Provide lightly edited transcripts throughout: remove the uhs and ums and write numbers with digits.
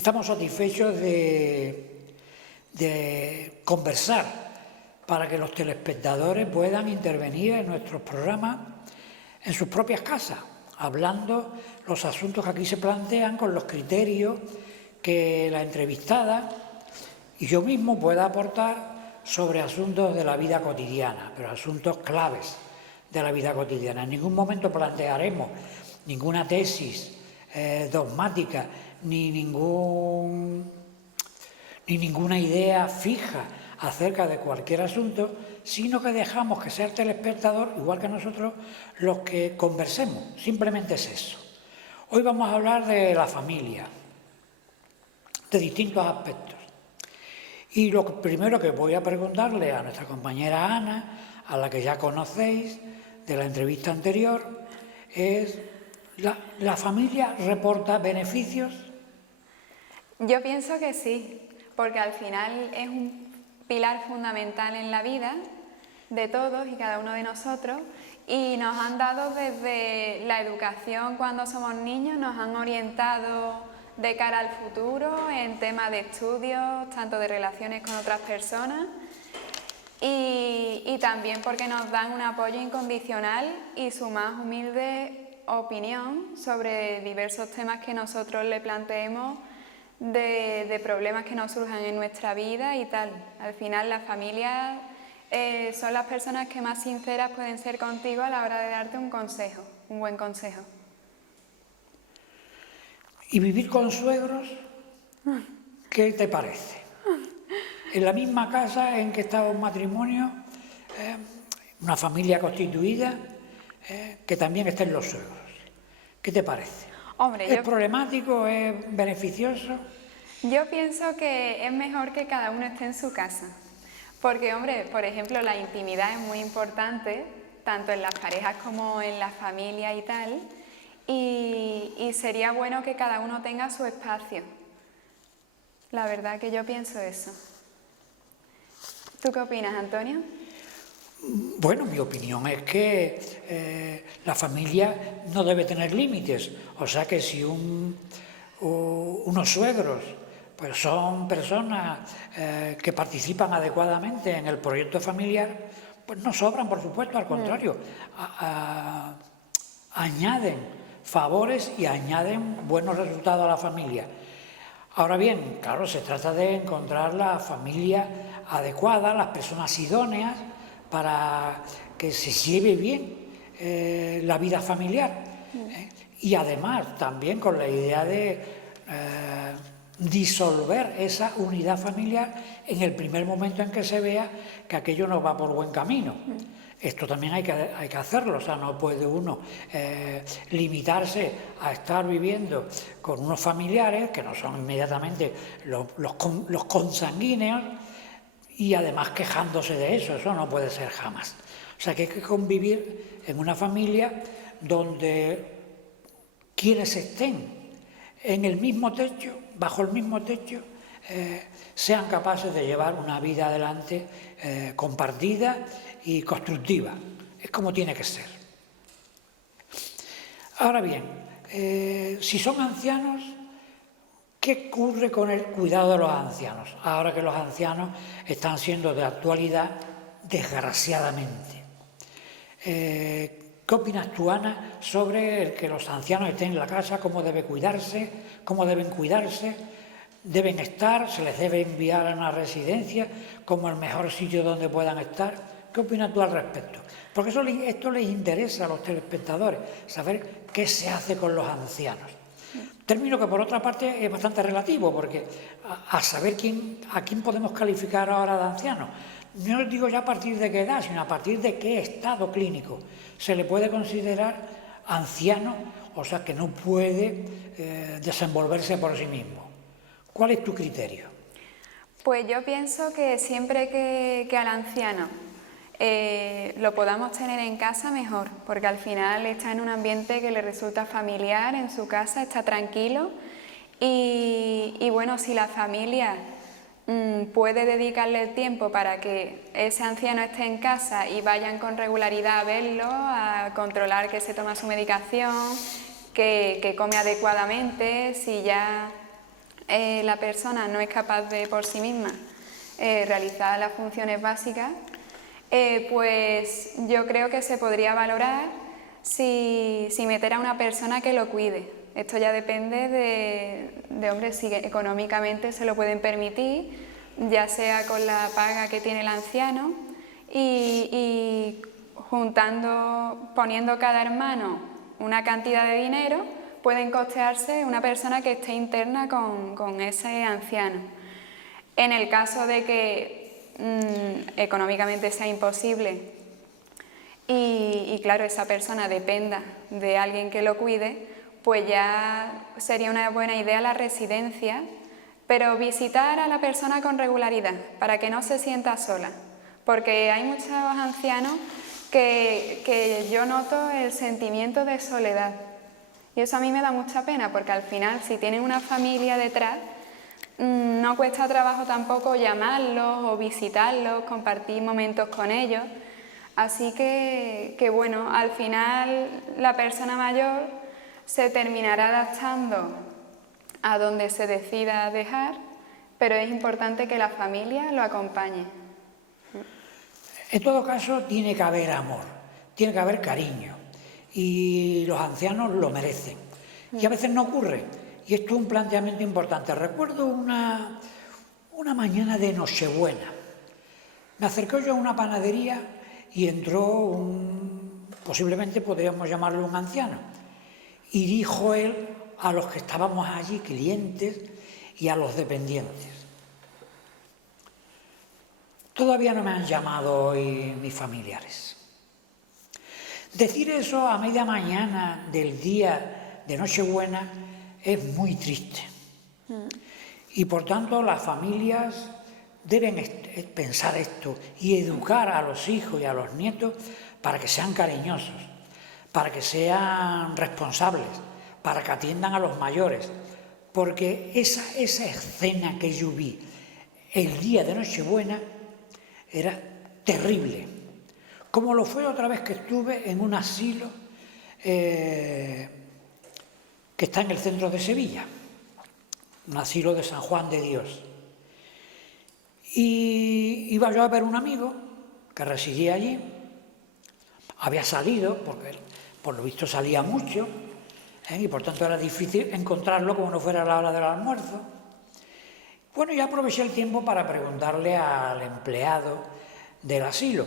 Estamos satisfechos de conversar para que los telespectadores puedan intervenir en nuestros programas en sus propias casas, hablando los asuntos que aquí se plantean con los criterios que la entrevistada y yo mismo pueda aportar sobre asuntos de la vida cotidiana, pero asuntos claves de la vida cotidiana. En ningún momento plantearemos ninguna tesis dogmática ni ninguna idea fija acerca de cualquier asunto, sino que dejamos que sea el telespectador, igual que nosotros, los que conversemos. Simplemente es eso. Hoy vamos a hablar de la familia, de distintos aspectos. Y lo primero que voy a preguntarle a nuestra compañera Ana, a la que ya conocéis de la entrevista anterior, es: ¿la familia reporta beneficios? Yo pienso que sí, porque al final es un pilar fundamental en la vida de todos y cada uno de nosotros, y nos han dado desde la educación cuando somos niños, nos han orientado de cara al futuro en temas de estudios, tanto de relaciones con otras personas, y también porque nos dan un apoyo incondicional y su más humilde opinión sobre diversos temas que nosotros le planteemos de problemas que nos surjan en nuestra vida y tal. Al final la familia son las personas que más sinceras pueden ser contigo a la hora de darte un consejo, un buen consejo. ¿Y vivir con suegros? ¿Qué te parece? En la misma casa en que estaba un matrimonio, una familia constituida, que también estén los suegros. ¿Qué te parece? Hombre, ¿Es problemático? ¿Es beneficioso? Yo pienso que es mejor que cada uno esté en su casa. Porque, hombre, por ejemplo, la intimidad es muy importante, tanto en las parejas como en la familia y tal. Y sería bueno que cada uno tenga su espacio. La verdad que yo pienso eso. ¿Tú qué opinas, Antonio? Bueno, mi opinión es que la familia no debe tener límites. O sea que si unos suegros pues son personas que participan adecuadamente en el proyecto familiar, pues no sobran, por supuesto, al contrario, añaden favores y añaden buenos resultados a la familia. Ahora bien, claro, se trata de encontrar la familia adecuada, las personas idóneas para que se lleve bien la vida familiar. Y además también con la idea de disolver esa unidad familiar en el primer momento en que se vea que aquello no va por buen camino. Esto también hay que hacerlo, o sea, no puede uno limitarse a estar viviendo con unos familiares que no son inmediatamente los consanguíneos y además quejándose de eso no puede ser jamás. O sea, que hay que convivir en una familia donde quienes estén en el mismo techo, bajo el mismo techo, sean capaces de llevar una vida adelante compartida y constructiva. Es como tiene que ser. Ahora bien, si son ancianos, ¿qué ocurre con el cuidado de los ancianos? Ahora que los ancianos están siendo de actualidad, desgraciadamente. ¿Qué opinas tú, Ana, sobre el que los ancianos estén en la casa, cómo deben cuidarse, deben estar, se les debe enviar a una residencia como el mejor sitio donde puedan estar? ¿Qué opinas tú al respecto? Porque esto les interesa a los telespectadores, saber qué se hace con los ancianos. Término que por otra parte es bastante relativo, porque a saber a quién podemos calificar ahora de anciano. No digo ya a partir de qué edad, sino a partir de qué estado clínico se le puede considerar anciano, o sea que no puede desenvolverse por sí mismo. ¿Cuál es tu criterio? Pues yo pienso que siempre que al anciano lo podamos tener en casa, mejor, porque al final está en un ambiente que le resulta familiar, en su casa, está tranquilo y bueno, si la familia puede dedicarle el tiempo para que ese anciano esté en casa y vayan con regularidad a verlo, a controlar que se toma su medicación, que come adecuadamente, si ya la persona no es capaz de por sí misma realizar las funciones básicas, pues yo creo que se podría valorar si meter a una persona que lo cuide. Esto ya depende de hombre, si económicamente se lo pueden permitir, ya sea con la paga que tiene el anciano y poniendo cada hermano una cantidad de dinero, pueden costearse una persona que esté interna con ese anciano. En el caso de que económicamente sea imposible y claro, esa persona dependa de alguien que lo cuide, pues ya sería una buena idea la residencia, pero visitar a la persona con regularidad para que no se sienta sola, porque hay muchos ancianos que yo noto el sentimiento de soledad y eso a mí me da mucha pena, porque al final si tienen una familia detrás, no cuesta trabajo tampoco llamarlos o visitarlos, compartir momentos con ellos. Así que bueno, al final la persona mayor se terminará adaptando a donde se decida dejar, pero es importante que la familia lo acompañe. En todo caso, tiene que haber amor, tiene que haber cariño, y los ancianos lo merecen. Y a veces no ocurre, y esto es un planteamiento importante. Recuerdo una mañana de Nochebuena. Me acerqué yo a una panadería y entró posiblemente podríamos llamarlo un anciano, y dijo él a los que estábamos allí, clientes, y a los dependientes: todavía no me han llamado hoy mis familiares. Decir eso a media mañana del día de Nochebuena es muy triste. Y por tanto las familias deben pensar esto y educar a los hijos y a los nietos para que sean cariñosos, para que sean responsables, para que atiendan a los mayores, porque esa escena que yo vi el día de Nochebuena era terrible, como lo fue otra vez que estuve en un asilo que está en el centro de Sevilla, un asilo de San Juan de Dios. Y iba yo a ver un amigo que residía allí, había salido, porque por lo visto salía mucho, y por tanto era difícil encontrarlo como no fuera la hora del almuerzo. Bueno, yo aproveché el tiempo para preguntarle al empleado del asilo,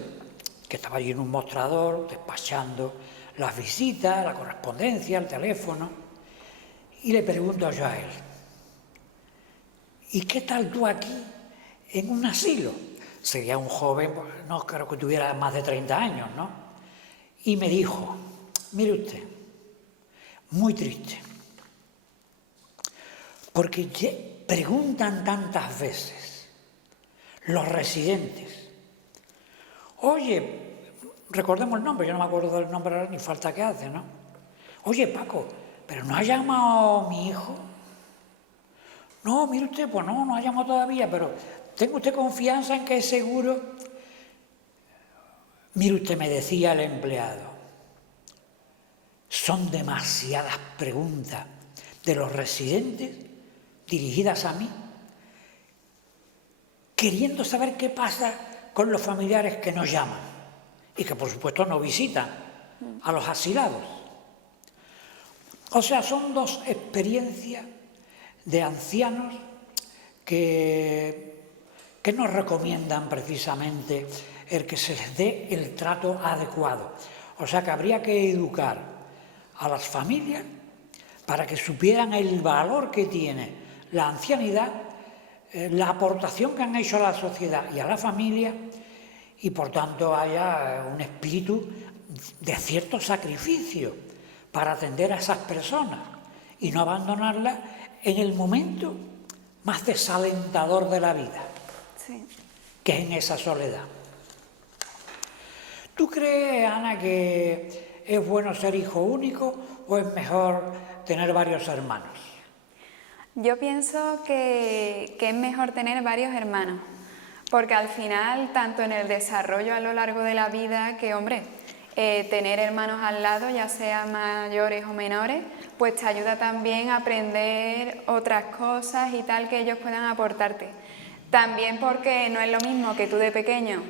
que estaba allí en un mostrador, despachando las visitas, la correspondencia, el teléfono, y le pregunto yo a él: ¿y qué tal tú aquí en un asilo? Sería un joven, no creo que tuviera más de 30 años, ¿no? Y me dijo: mire usted, muy triste, porque preguntan tantas veces los residentes: oye, recordemos el nombre, yo no me acuerdo del nombre ahora, ni falta que hace, ¿no? Oye, Paco, ¿pero no ha llamado mi hijo? No, mire usted, pues no ha llamado todavía, pero ¿tenga usted confianza en que es seguro? Mire usted, me decía el empleado, son demasiadas preguntas de los residentes dirigidas a mí, queriendo saber qué pasa con los familiares que nos llaman y que por supuesto no visitan a los asilados. O sea, son dos experiencias de ancianos que nos recomiendan precisamente el que se les dé el trato adecuado. O sea que habría que educar a las familias para que supieran el valor que tiene la ancianidad, la aportación que han hecho a la sociedad y a la familia, y por tanto haya un espíritu de cierto sacrificio para atender a esas personas y no abandonarlas en el momento más desalentador de la vida, sí, que es en esa soledad. ¿Tú crees, Ana, que es bueno ser hijo único o es mejor tener varios hermanos? Yo pienso que es mejor tener varios hermanos, porque al final, tanto en el desarrollo a lo largo de la vida, que hombre, tener hermanos al lado, ya sean mayores o menores, pues te ayuda también a aprender otras cosas y tal que ellos puedan aportarte. También porque no es lo mismo que tú de pequeño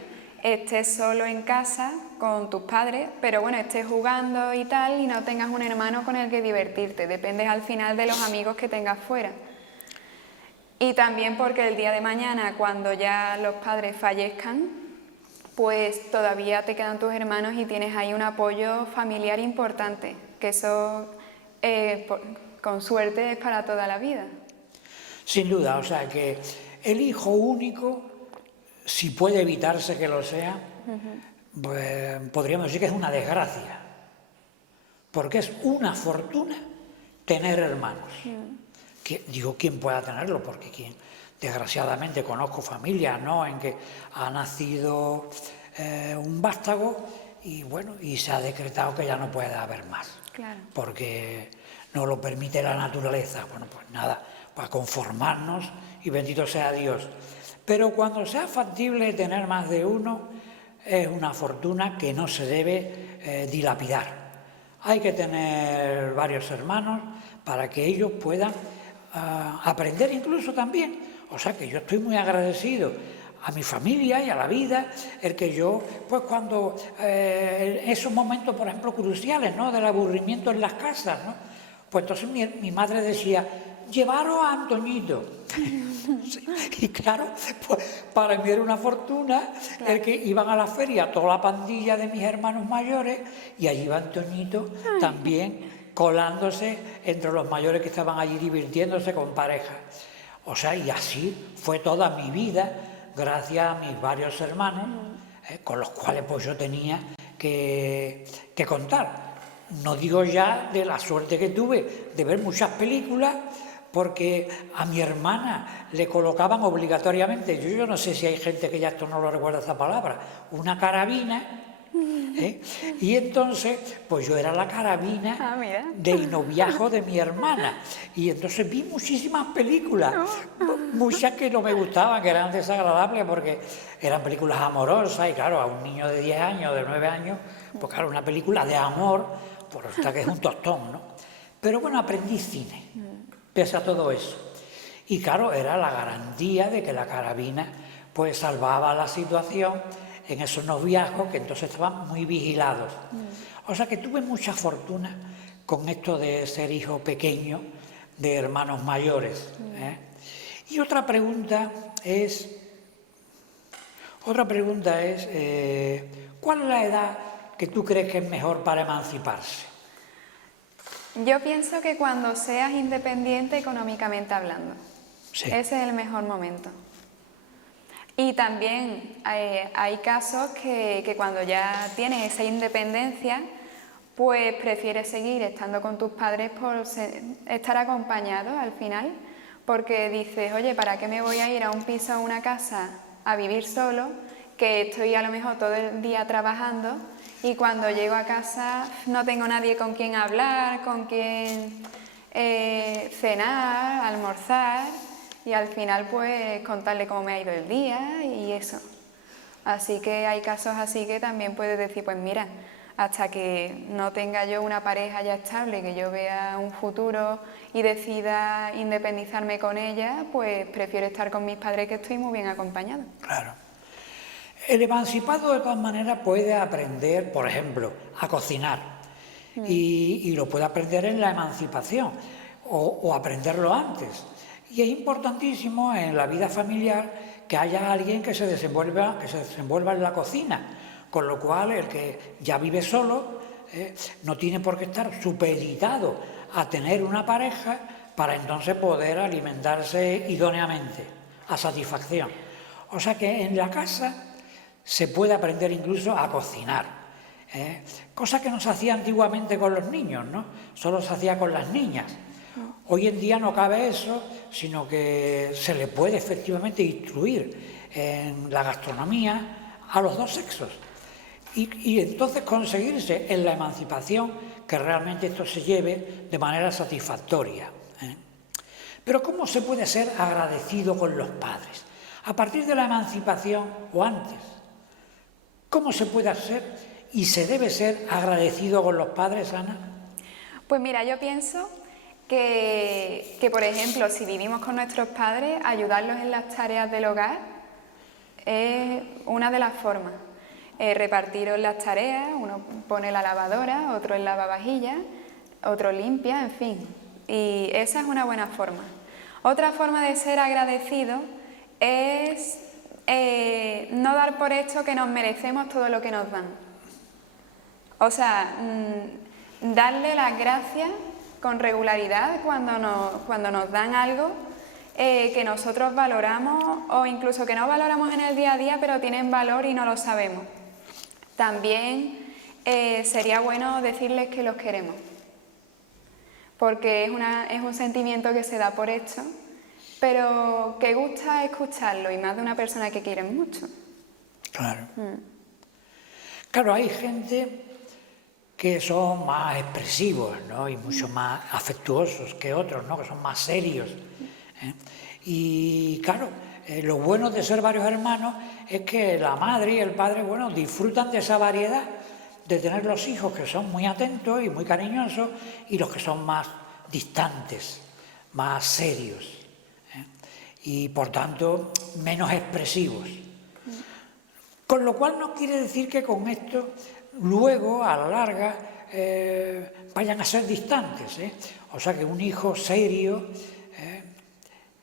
estés solo en casa con tus padres, pero bueno, estés jugando y tal y no tengas un hermano con el que divertirte. Dependes al final de los amigos que tengas fuera. Y también porque el día de mañana, cuando ya los padres fallezcan, pues todavía te quedan tus hermanos y tienes ahí un apoyo familiar importante, que eso con suerte es para toda la vida. Sin duda, o sea que el hijo único, si puede evitarse que lo sea, pues podríamos decir que es una desgracia, porque es una fortuna tener hermanos. Digo, ¿quién pueda tenerlo? Porque desgraciadamente conozco familias, ¿no?, en que ha nacido un vástago y bueno, y se ha decretado que ya no puede haber más, Claro. porque no lo permite la naturaleza. Bueno, pues nada, para conformarnos y bendito sea Dios. Pero cuando sea factible tener más de uno, es una fortuna que no se debe dilapidar. Hay que tener varios hermanos para que ellos puedan aprender incluso también. O sea que yo estoy muy agradecido a mi familia y a la vida, el que yo, pues cuando esos momentos, por ejemplo, cruciales, ¿no?, del aburrimiento en las casas, ¿no?, pues entonces mi madre decía, llevaros a Antoñito. Sí, y claro, pues para mí era una fortuna el que iban a la feria toda la pandilla de mis hermanos mayores y allí iba Antoñito también colándose entre los mayores que estaban allí divirtiéndose con parejas. O sea, y así fue toda mi vida, gracias a mis varios hermanos, con los cuales pues yo tenía que contar. No digo ya de la suerte que tuve de ver muchas películas, porque a mi hermana le colocaban obligatoriamente, yo no sé si hay gente que ya esto no lo recuerda esta palabra, una carabina, y entonces pues yo era la carabina del noviazgo de mi hermana, y entonces vi muchísimas películas, muchas que no me gustaban, que eran desagradables porque eran películas amorosas, y claro, a un niño de 10 años, de 9 años, pues claro, una película de amor, pues resulta que es un tostón, ¿no? Pero bueno, aprendí cine, pese a todo eso. Y claro, era la garantía de que la carabina pues salvaba la situación en esos noviazgos que entonces estaban muy vigilados. O sea que tuve mucha fortuna con esto de ser hijo pequeño de hermanos mayores. Y otra pregunta es, ¿cuál es la edad que tú crees que es mejor para emanciparse? Yo pienso que cuando seas independiente económicamente hablando, Sí. ese es el mejor momento. Y también hay casos que cuando ya tienes esa independencia, pues prefieres seguir estando con tus padres por estar acompañado al final, porque dices, oye, ¿para qué me voy a ir a un piso o a una casa a vivir solo, que estoy a lo mejor todo el día trabajando y cuando llego a casa no tengo nadie con quien hablar, con quien cenar, almorzar y al final pues contarle cómo me ha ido el día y eso? Así que hay casos así que también puedes decir, pues mira, hasta que no tenga yo una pareja ya estable, que yo vea un futuro y decida independizarme con ella, pues prefiero estar con mis padres, que estoy muy bien acompañado. Claro. El emancipado de todas maneras puede aprender, por ejemplo, a cocinar y lo puede aprender en la emancipación o aprenderlo antes. Y es importantísimo en la vida familiar que haya alguien que se desenvuelva en la cocina, con lo cual el que ya vive solo no tiene por qué estar supeditado a tener una pareja para entonces poder alimentarse idóneamente, a satisfacción. O sea que en la casa se puede aprender incluso a cocinar, cosa que no se hacía antiguamente con los niños, ¿no? Solo se hacía con las niñas. Hoy en día no cabe eso, sino que se le puede efectivamente instruir en la gastronomía a los dos sexos y entonces conseguirse en la emancipación que realmente esto se lleve de manera satisfactoria. Pero ¿cómo se puede ser agradecido con los padres? A partir de la emancipación o antes. ¿Cómo se puede ser y se debe ser agradecido con los padres, Ana? Pues mira, yo pienso que, por ejemplo, si vivimos con nuestros padres, ayudarlos en las tareas del hogar es una de las formas. Repartiros las tareas, uno pone la lavadora, otro el lavavajillas, otro limpia, en fin. Y esa es una buena forma. Otra forma de ser agradecido es no dar por hecho que nos merecemos todo lo que nos dan. O sea, darle las gracias con regularidad cuando nos dan algo que nosotros valoramos o incluso que no valoramos en el día a día, pero tienen valor y no lo sabemos. También sería bueno decirles que los queremos, porque es un sentimiento que se da por hecho, pero que gusta escucharlo, y más de una persona que quieren mucho. Claro. Claro, hay gente que son más expresivos, ¿no? Y mucho más afectuosos que otros, ¿no? Que son más serios, ¿eh? Y claro, lo bueno de ser varios hermanos es que la madre y el padre, bueno, disfrutan de esa variedad, de tener los hijos que son muy atentos y muy cariñosos y los que son más distantes, más serios, ¿eh? Y por tanto menos expresivos. Con lo cual no quiere decir que con esto luego, a la larga, vayan a ser distantes, ¿eh? O sea que un hijo serio,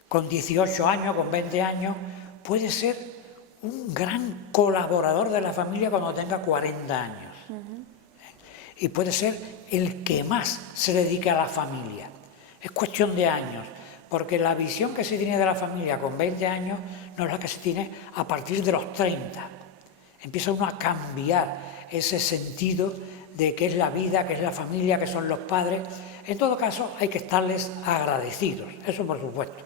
con 18 años, con 20 años, puede ser un gran colaborador de la familia cuando tenga 40 años. Y puede ser el que más se dedique a la familia. Es cuestión de años, porque la visión que se tiene de la familia con 20 años no es la que se tiene a partir de los 30. Empieza uno a cambiar ese sentido de qué es la vida, qué es la familia, qué son los padres. En todo caso, hay que estarles agradecidos, eso por supuesto.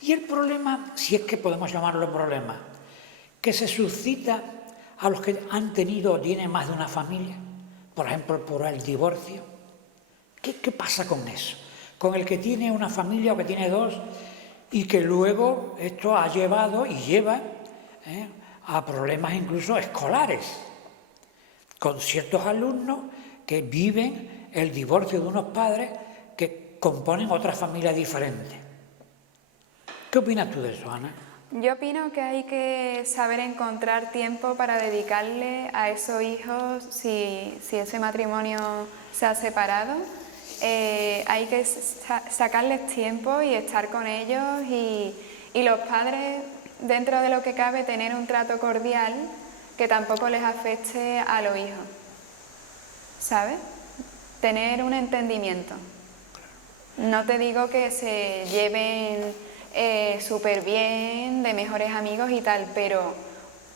Y el problema, si es que podemos llamarlo problema, que se suscita a los que han tenido o tienen más de una familia, por ejemplo, por el divorcio. ¿Qué pasa con eso? Con el que tiene una familia o que tiene dos y que luego esto ha llevado y lleva a problemas incluso escolares, con ciertos alumnos que viven el divorcio de unos padres que componen otra familia diferente. ¿Qué opinas tú de eso, Ana? Yo opino que hay que saber encontrar tiempo para dedicarle a esos hijos si ese matrimonio se ha separado. Hay que sacarles tiempo y estar con ellos y los padres, dentro de lo que cabe, tener un trato cordial que tampoco les afecte a los hijos, ¿sabes? Tener un entendimiento. No te digo que se lleven súper bien, de mejores amigos y tal, pero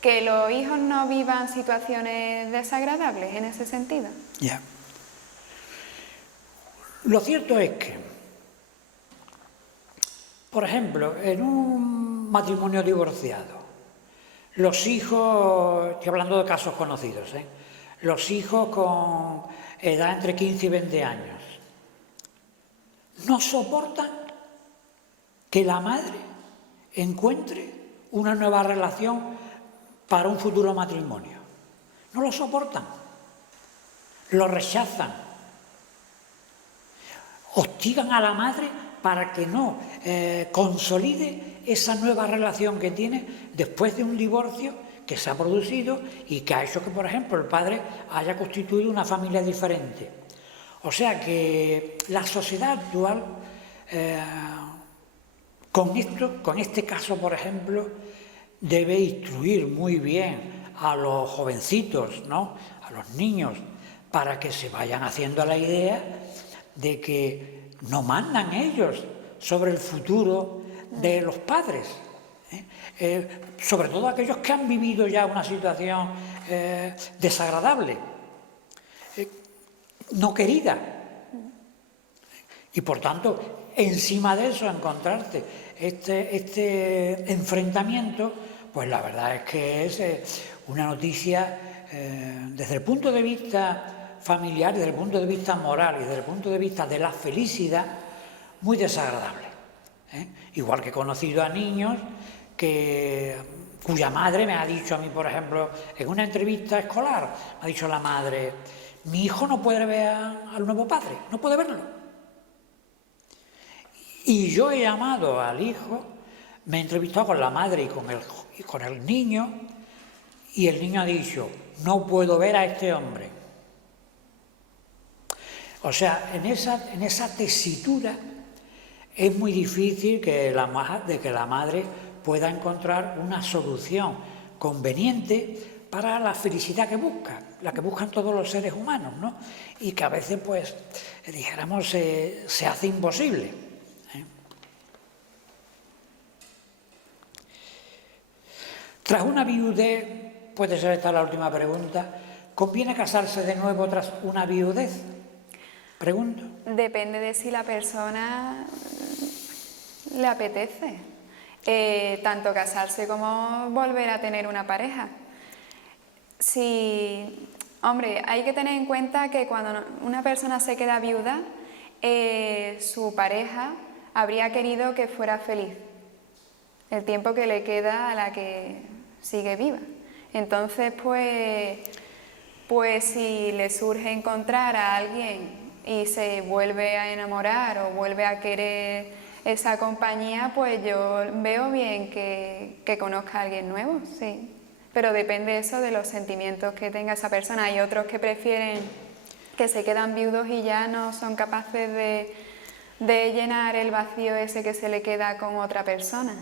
que los hijos no vivan situaciones desagradables en ese sentido. Ya. Lo cierto es que, por ejemplo, en un matrimonio divorciado, los hijos, estoy hablando de casos conocidos, los hijos con edad entre 15 y 20 años, no soportan que la madre encuentre una nueva relación para un futuro matrimonio. No lo soportan, lo rechazan, hostigan a la madre para que no consolide esa nueva relación que tiene después de un divorcio que se ha producido y que ha hecho que, por ejemplo, el padre haya constituido una familia diferente. O sea que la sociedad actual, con este caso, por ejemplo, debe instruir muy bien a los jovencitos, ¿no?, a los niños, para que se vayan haciendo la idea de que no mandan ellos sobre el futuro de los padres, sobre todo aquellos que han vivido ya una situación desagradable, no querida. Y por tanto, encima de eso, encontrarte este enfrentamiento, pues la verdad es que es una noticia desde el punto de vista familiar, desde el punto de vista moral y desde el punto de vista de la felicidad, muy desagradable. Igual que he conocido a niños que cuya madre me ha dicho a mí, por ejemplo, en una entrevista escolar, me ha dicho la madre, mi hijo no puede ver al nuevo padre, no puede verlo. Y yo he llamado al hijo, me he entrevistado con la madre y con el niño, y el niño ha dicho, no puedo ver a este hombre. O sea, en esa tesitura es muy difícil que la madre pueda encontrar una solución conveniente para la felicidad que busca, la que buscan todos los seres humanos, ¿no? Y que a veces, pues, dijéramos, se hace imposible. Tras una viudez, puede ser esta la última pregunta, ¿conviene casarse de nuevo tras una viudez? Pregunto. Depende de si la persona le apetece, tanto casarse como volver a tener una pareja. Hombre, hay que tener en cuenta que cuando una persona se queda viuda, su pareja habría querido que fuera feliz el tiempo que le queda a la que sigue viva. Entonces, pues si le surge encontrar a alguien y se vuelve a enamorar o vuelve a querer esa compañía, pues yo veo bien que conozca a alguien nuevo, sí. Pero depende eso de los sentimientos que tenga esa persona. Hay otros que prefieren, que se quedan viudos y ya no son capaces de llenar el vacío ese que se le queda con otra persona.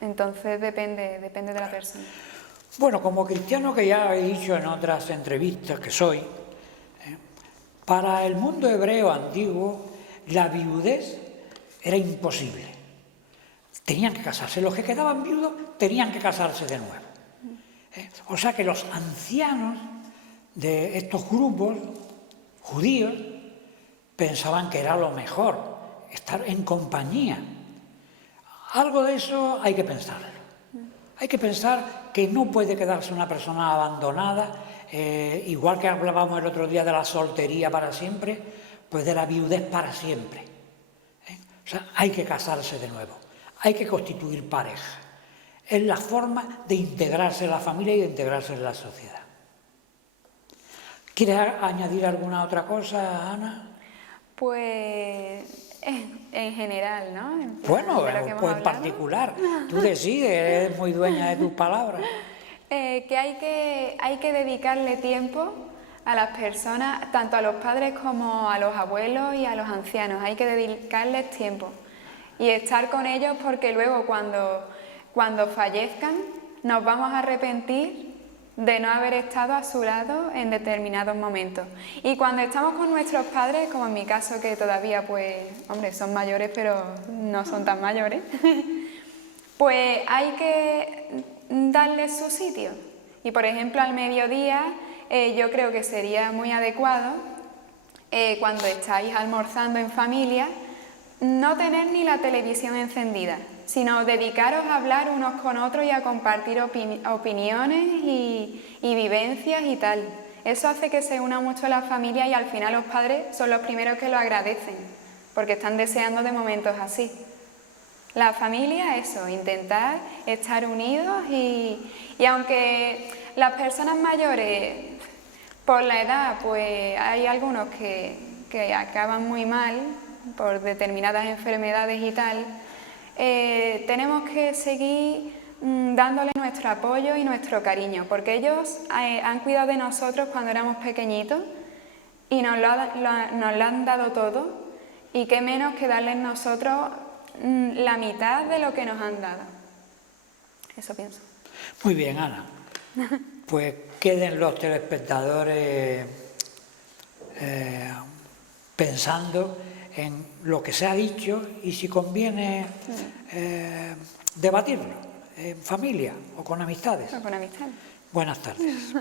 Entonces depende de la persona. Bueno, como cristiano, que ya he dicho en otras entrevistas que soy, para el mundo hebreo antiguo la viudez era imposible. Tenían que casarse. Los que quedaban viudos tenían que casarse de nuevo. O sea que los ancianos de estos grupos judíos pensaban que era lo mejor, estar en compañía. Algo de eso hay que pensarlo. Hay que pensar que no puede quedarse una persona abandonada, igual que hablábamos el otro día de la soltería para siempre, pues de la viudez para siempre. O sea, hay que casarse de nuevo, hay que constituir pareja. Es la forma de integrarse en la familia y de integrarse en la sociedad. ¿Quieres añadir alguna otra cosa, Ana? Pues en general, ¿no? Bueno, pues en particular, tú decides, eres muy dueña de tus palabras. Que hay que dedicarle tiempo a las personas, tanto a los padres como a los abuelos y a los ancianos. Hay que dedicarles tiempo y estar con ellos, porque luego cuando fallezcan nos vamos a arrepentir de no haber estado a su lado en determinados momentos. Y cuando estamos con nuestros padres, como en mi caso, que todavía, pues, hombre, son mayores, pero no son tan mayores, pues hay que darles su sitio. Y, por ejemplo, al mediodía, yo creo que sería muy adecuado, cuando estáis almorzando en familia, no tener ni la televisión encendida, sino dedicaros a hablar unos con otros y a compartir opiniones y vivencias y tal. Eso hace que se una mucho la familia y al final los padres son los primeros que lo agradecen, porque están deseando de momentos así. La familia, eso, intentar estar unidos y aunque las personas mayores, por la edad, pues hay algunos que acaban muy mal por determinadas enfermedades y tal, tenemos que seguir dándole nuestro apoyo y nuestro cariño, porque ellos han cuidado de nosotros cuando éramos pequeñitos y nos lo han dado todo, y qué menos que darles nosotros la mitad de lo que nos han dado. Eso pienso. Muy bien, Ana. Pues queden los telespectadores pensando en lo que se ha dicho y si conviene debatirlo en familia o con amistades. O con amistades. Buenas tardes.